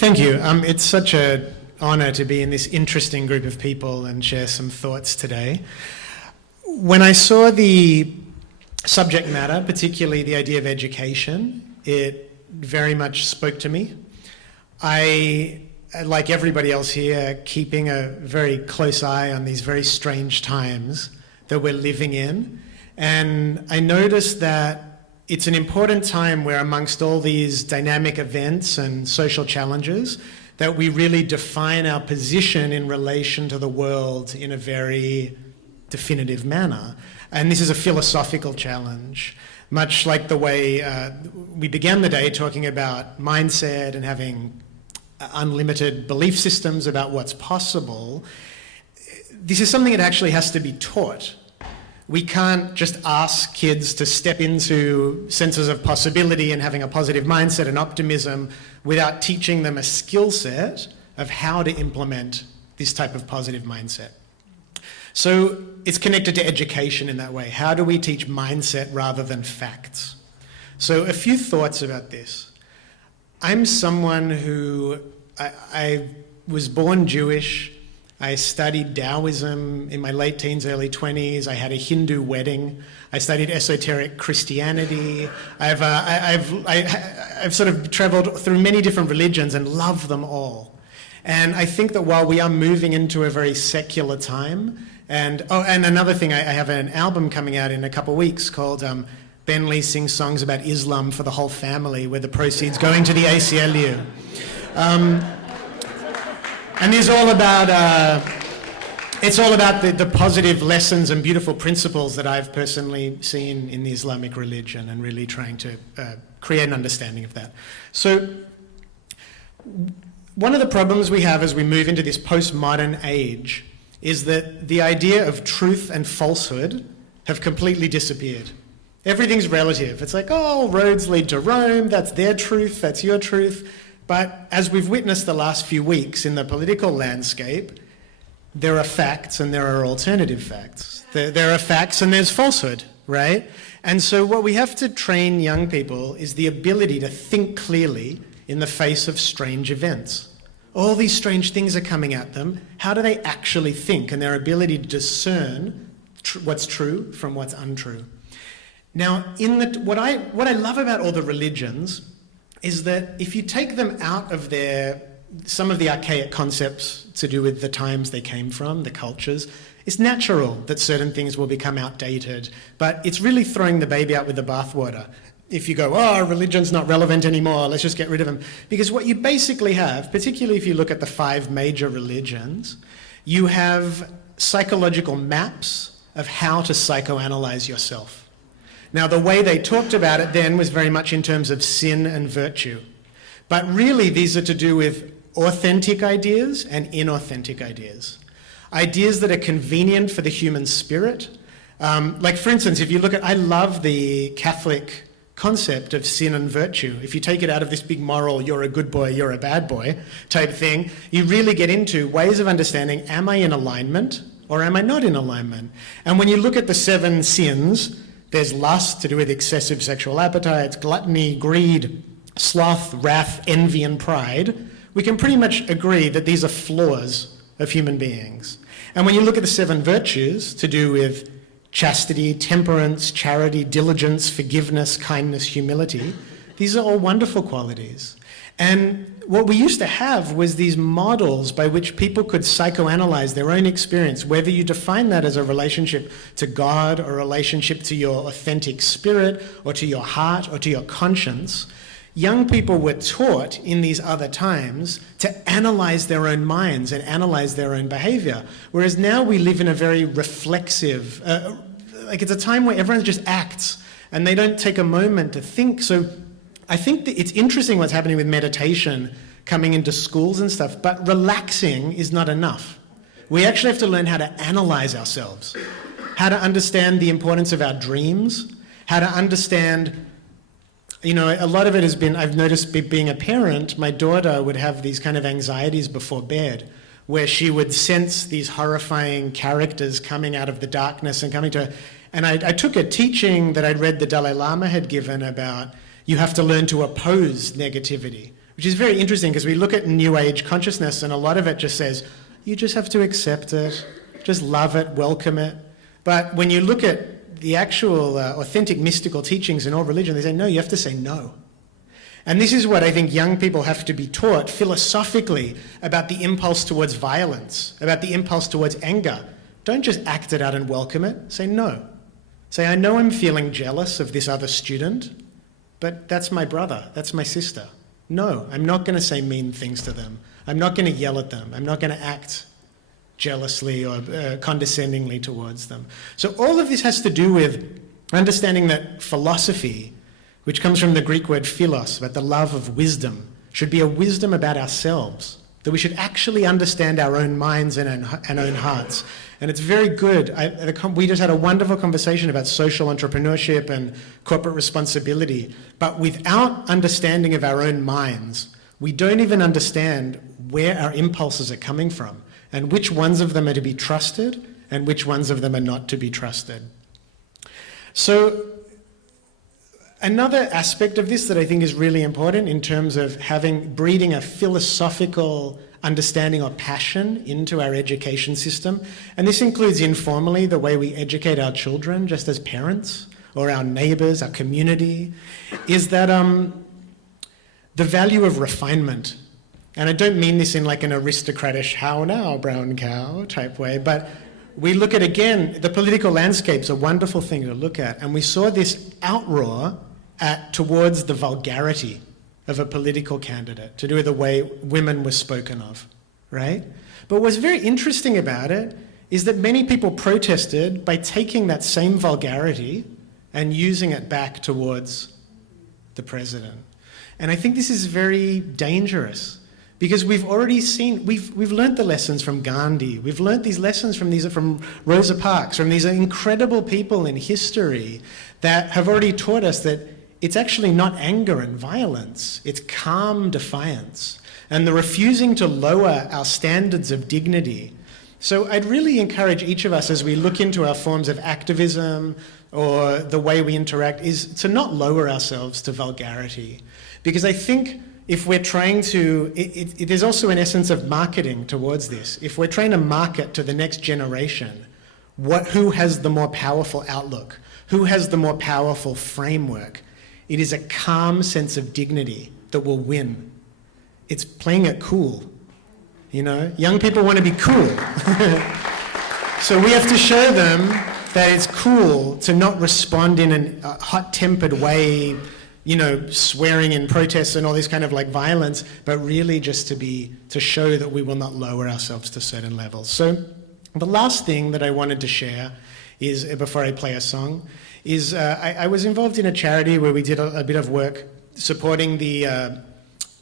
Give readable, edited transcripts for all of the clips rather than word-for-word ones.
Thank you. It's such an honor to be in this interesting group of people and share some thoughts today. When I saw the subject matter, particularly the idea of education, it very much spoke to me. I, like everybody else here, keeping a very close eye on these very strange times that we're living in. And I noticed that it's an important time where amongst all these dynamic events and social challenges that we really define our position in relation to the world in a very definitive manner. And this is a philosophical challenge, much like the way we began the day talking about mindset and having unlimited belief systems about what's possible. This is something that actually has to be taught. We can't just ask kids to step into senses of possibility and having a positive mindset and optimism without teaching them a skill set of how to implement this type of positive mindset. So it's connected to education in that way. How do we teach mindset rather than facts? So a few thoughts about this. I'm someone who, I was born Jewish. I studied Taoism in my late teens, early 20s. I had a Hindu wedding. I studied esoteric Christianity. I've sort of traveled through many different religions and love them all. And I think that while we are moving into a very secular time, and another thing, I have an album coming out in a couple of weeks called Ben Lee Sings Songs About Islam for the Whole Family, where the proceeds going to the ACLU. And it's all about the positive lessons and beautiful principles that I've personally seen in the Islamic religion and really trying to create an understanding of that. So one of the problems we have as we move into this postmodern age is that the idea of truth and falsehood have completely disappeared. Everything's relative. It's like, oh, roads lead to Rome, that's their truth, that's your truth. But as we've witnessed the last few weeks in the political landscape, there are facts and there are alternative facts. There are facts and there's falsehood, right? And so what we have to train young people is the ability to think clearly in the face of strange events. All these strange things are coming at them. How do they actually think? And their ability to discern what's true from what's untrue. Now, what I love about all the religions is that if you take them out of some of the archaic concepts to do with the times they came from, the cultures, it's natural that certain things will become outdated, but it's really throwing the baby out with the bathwater. If you go, oh, religion's not relevant anymore, let's just get rid of them. Because what you basically have, particularly if you look at the 5 major religions, you have psychological maps of how to psychoanalyze yourself. Now, the way they talked about it then was very much in terms of sin and virtue. But really, these are to do with authentic ideas and inauthentic ideas. Ideas that are convenient for the human spirit. Like, for instance, if you look at, I love the Catholic concept of sin and virtue. If you take it out of this big moral, you're a good boy, you're a bad boy type thing, you really get into ways of understanding, am I in alignment or am I not in alignment? And when you look at the 7 sins, there's lust to do with excessive sexual appetites, gluttony, greed, sloth, wrath, envy, and pride. We can pretty much agree that these are flaws of human beings. And when you look at the 7 virtues to do with chastity, temperance, charity, diligence, forgiveness, kindness, humility, these are all wonderful qualities. And what we used to have was these models by which people could psychoanalyze their own experience, whether you define that as a relationship to God or a relationship to your authentic spirit or to your heart or to your conscience. Young people were taught in these other times to analyze their own minds and analyze their own behavior, whereas now we live in a very reflexive, it's a time where everyone just acts and they don't take a moment to think. So I think that it's interesting what's happening with meditation coming into schools and stuff, but relaxing is not enough. We actually have to learn how to analyze ourselves, how to understand the importance of our dreams, how to understand, a lot of it has been, I've noticed being a parent, my daughter would have these kind of anxieties before bed, where she would sense these horrifying characters coming out of the darkness and coming to her. And I took a teaching that I'd read the Dalai Lama had given about you have to learn to oppose negativity, which is very interesting because we look at New Age consciousness and a lot of it just says, you just have to accept it, just love it, welcome it. But when you look at the actual authentic mystical teachings in all religion, they say, no, you have to say no. And this is what I think young people have to be taught philosophically about the impulse towards violence, about the impulse towards anger. Don't just act it out and welcome it. Say no. Say, I know I'm feeling jealous of this other student, but that's my brother, that's my sister. No, I'm not going to say mean things to them. I'm not going to yell at them. I'm not going to act jealously or condescendingly towards them. So all of this has to do with understanding that philosophy, which comes from the Greek word philos, about the love of wisdom, should be a wisdom about ourselves, that we should actually understand our own minds and own hearts. And it's very good. We just had a wonderful conversation about social entrepreneurship and corporate responsibility, but without understanding of our own minds, we don't even understand where our impulses are coming from and which ones of them are to be trusted and which ones of them are not to be trusted. So another aspect of this that I think is really important in terms of breeding a philosophical understanding or passion into our education system, and this includes informally the way we educate our children just as parents or our neighbours, our community, is that the value of refinement. And I don't mean this in like an aristocratish how now brown cow type way, but we look at, again, the political landscape's a wonderful thing to look at, and we saw this outroar towards the vulgarity of a political candidate, to do with the way women were spoken of, right? But what's very interesting about it is that many people protested by taking that same vulgarity and using it back towards the president. And I think this is very dangerous because we've already seen, we've learnt the lessons from Gandhi, we've learnt these lessons from Rosa Parks, from these incredible people in history that have already taught us that it's actually not anger and violence, it's calm defiance and the refusing to lower our standards of dignity. So I'd really encourage each of us as we look into our forms of activism or the way we interact is to not lower ourselves to vulgarity. Because I think if we're trying to, there's also an essence of marketing towards this. If we're trying to market to the next generation, who has the more powerful outlook, who has the more powerful framework, it is a calm sense of dignity that will win. It's playing it cool. You know, young people want to be cool. So we have to show them that it's cool to not respond in a hot-tempered way, you know, swearing in protests and all this kind of like violence, but really just to show that we will not lower ourselves to certain levels. So the last thing that I wanted to share is, before I play a song, is I was involved in a charity where we did a bit of work supporting the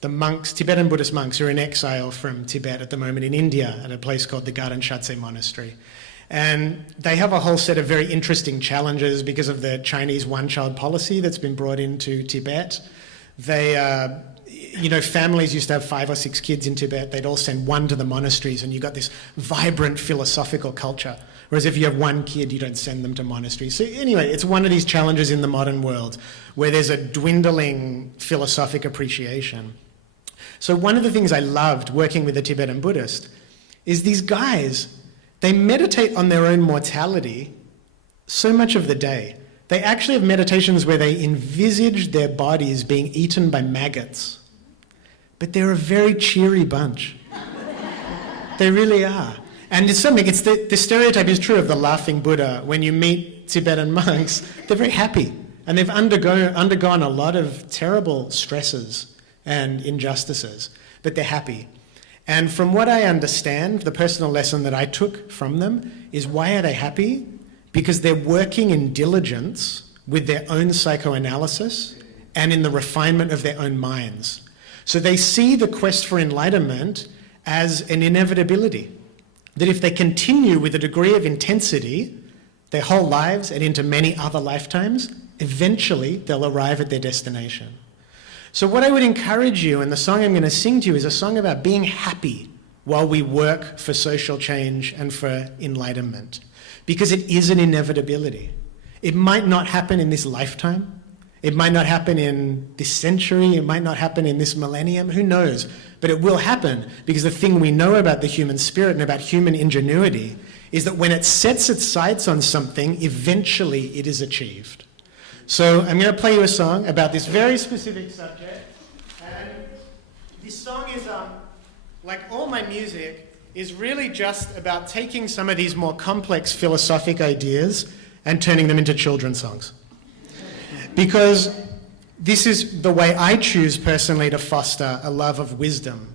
monks, Tibetan Buddhist monks who are in exile from Tibet at the moment in India at a place called the Garden Shatse Monastery. And they have a whole set of very interesting challenges because of the Chinese one-child policy that's been brought into Tibet. They, families used to have 5 or 6 kids in Tibet. They'd all send one to the monasteries and you got this vibrant philosophical culture. Whereas if you have 1 kid, you don't send them to monasteries. So anyway, it's one of these challenges in the modern world where there's a dwindling philosophic appreciation. So one of the things I loved working with a Tibetan Buddhist is these guys, they meditate on their own mortality so much of the day. They actually have meditations where they envisage their bodies being eaten by maggots. But they're a very cheery bunch. They really are. And it's something, the stereotype is true of the laughing Buddha. When you meet Tibetan monks, they're very happy. And they've undergone a lot of terrible stresses and injustices, but they're happy. And from what I understand, the personal lesson that I took from them is, why are they happy? Because they're working in diligence with their own psychoanalysis and in the refinement of their own minds. So they see the quest for enlightenment as an inevitability, that if they continue with a degree of intensity their whole lives and into many other lifetimes, eventually they'll arrive at their destination. So what I would encourage you, and the song I'm going to sing to you, is a song about being happy while we work for social change and for enlightenment. Because it is an inevitability. It might not happen in this lifetime, It might not happen in this century, it might not happen in this millennium, who knows? But it will happen, because the thing we know about the human spirit and about human ingenuity is that when it sets its sights on something, eventually it is achieved. So I'm going to play you a song about this very specific subject. And this song is, like all my music, is really just about taking some of these more complex philosophic ideas and turning them into children's songs. Because this is the way I choose personally to foster a love of wisdom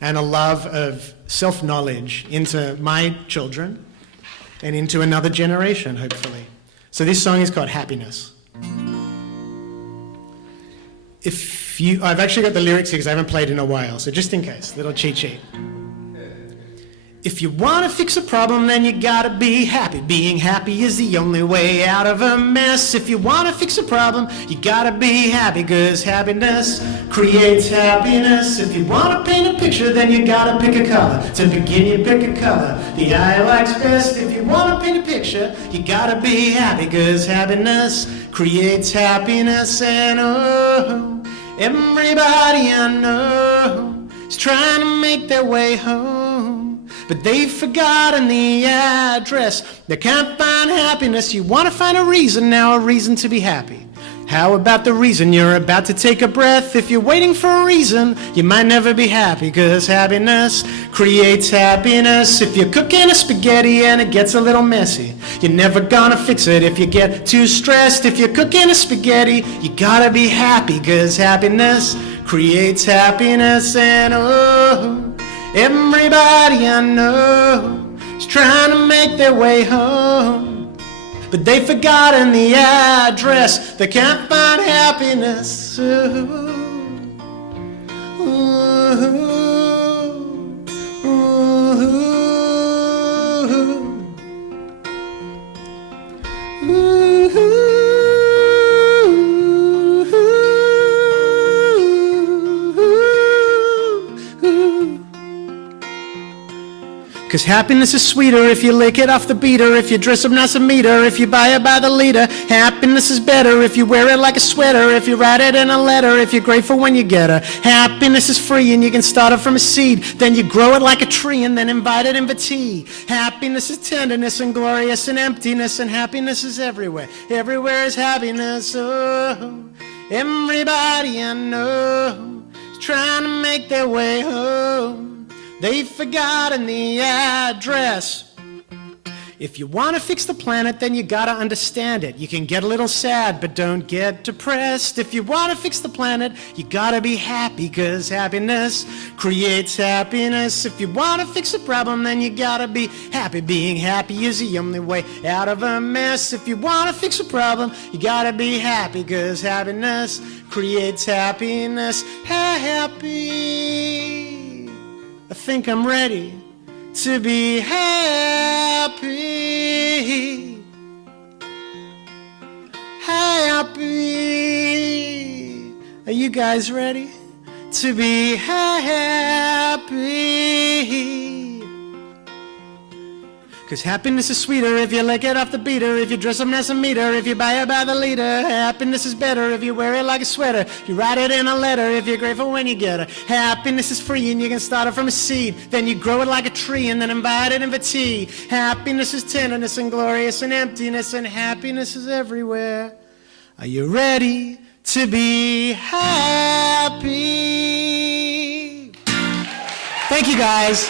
and a love of self-knowledge into my children and into another generation, hopefully. So this song is called Happiness. I've actually got the lyrics here because I haven't played in a while, so just in case, little cheat sheet. If you want to fix a problem, then you gotta be happy. Being happy is the only way out of a mess. If you want to fix a problem, you gotta be happy, cause happiness creates happiness. If you want to paint a picture, then you gotta pick a color. To begin, you pick a color the eye likes best. If you want to paint a picture, you gotta be happy, cause happiness creates happiness. And oh, everybody I know is trying to make their way home, but they've forgotten the address. They can't find happiness. You want to find a reason, now a reason to be happy. How about the reason you're about to take a breath? If you're waiting for a reason, you might never be happy, cause happiness creates happiness. If you're cooking a spaghetti and it gets a little messy, you're never gonna fix it if you get too stressed. If you're cooking a spaghetti, you gotta be happy, cause happiness creates happiness. And oh, everybody I know is trying to make their way home, but they've forgotten the address. They can't find happiness. Ooh, ooh, ooh, ooh. Cause happiness is sweeter if you lick it off the beater, if you dress up nice and meter, if you buy it by the liter. Happiness is better if you wear it like a sweater, if you write it in a letter, if you're grateful when you get her. Happiness is free and you can start it from a seed, then you grow it like a tree and then invite it in for tea. Happiness is tenderness and glorious and emptiness, and happiness is everywhere. Everywhere is happiness. Oh, everybody I know is trying to make their way home. They've forgotten the address. If you want to fix the planet, then you gotta understand it. You can get a little sad, but don't get depressed. If you want to fix the planet, you gotta be happy, cause happiness creates happiness. If you want to fix a problem, then you gotta be happy. Being happy is the only way out of a mess. If you want to fix a problem, you gotta be happy, cause happiness creates happiness. Happy. I think I'm ready to be happy. Happy. Are you guys ready to be happy? Cause happiness is sweeter if you lick it off the beater, if you dress up nice and meter, if you buy it by the liter. Happiness is better if you wear it like a sweater, you write it in a letter, if you're grateful when you get it. Happiness is free and you can start it from a seed, then you grow it like a tree and then invite it in for tea. Happiness is tenderness and glorious and emptiness, and happiness is everywhere. Are you ready to be happy? Thank you guys.